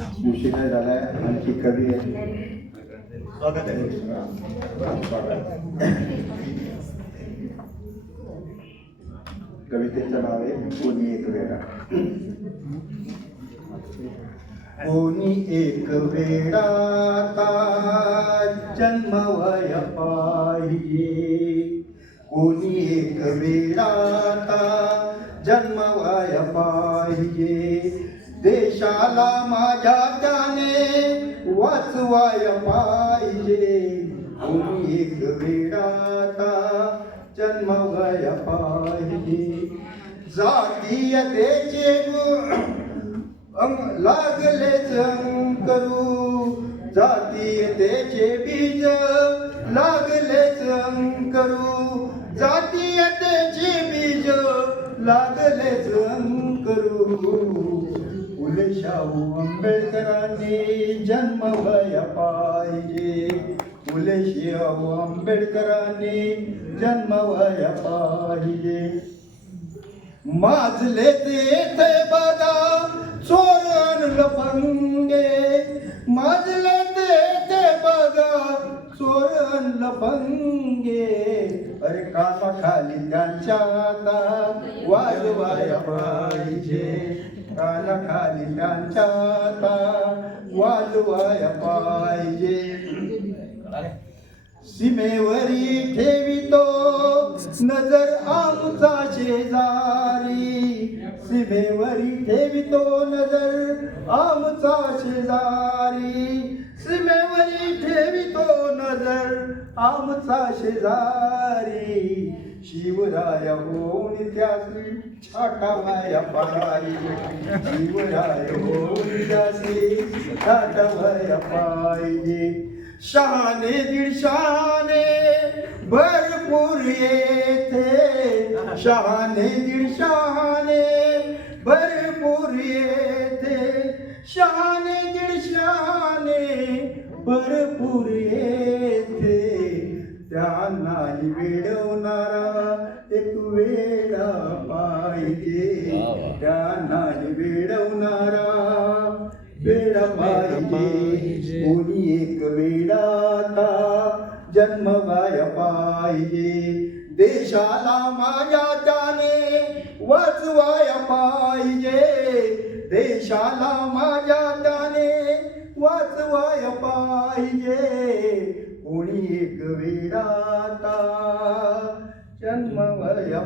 उशीर झालाय आणखी कवी आहे स्वागत आहे कवितेचं नाव आहे कोणी एक वेळा कोणी एक वेळाता जन्मवय पाहिजे कोणी एक जन्मवय पाहिजे देशाला माझ्या त्याने वाचवाय पाहिजे. कोणी एक वेळाता जन्मवाय पाहिजे. जातीयतेचे गुण अंग लागलेच करू. जातीयतेचे बीज लागलेच करू. जातीयतेचे बीज लागलेच करू. फुले शाहू आंबेडकरांनी जन्म व्हाया पाहिजे. फुले शाहू आंबेडकरांनी जन्म व्हाया पाहिजे. माजले ते येथे बघा चोर अन माजले ते येथे बघा चोर अन अरे कामा खाली त्यांच्या आता वाजवाया पाहिजे. काना खाली त्यांच्या आता पाहिजे. सीमेवरी ठेवितो नजर आमचा शेजारी. सीमेवरी ठेवितो नजर आमचा शेजारी. सीमेवरी ठेवितो नजर आमचा शेजारी. शिवराय होऊन त्यासी छाटावाया पारी शिवराय होऊन त्यासी छाटावाया पाहिजे शहाणे दीडशाने भरपूर येते शहाणे दीडशाने भरपूर येते शहाणे दीडशाने भरपूर येते पाहिजे. त्यांनाही वेडवणारा वेळा पाहिजे. कोणी एक वेळाता जन्मवाय पाहिजे. देशाला माझ्या त्याने वाचवाय पाहिजे. देशाला माझ्या त्याने वाचवाय पाहिजे. कोणी एक वेळाता जन्मवाय पाहिजे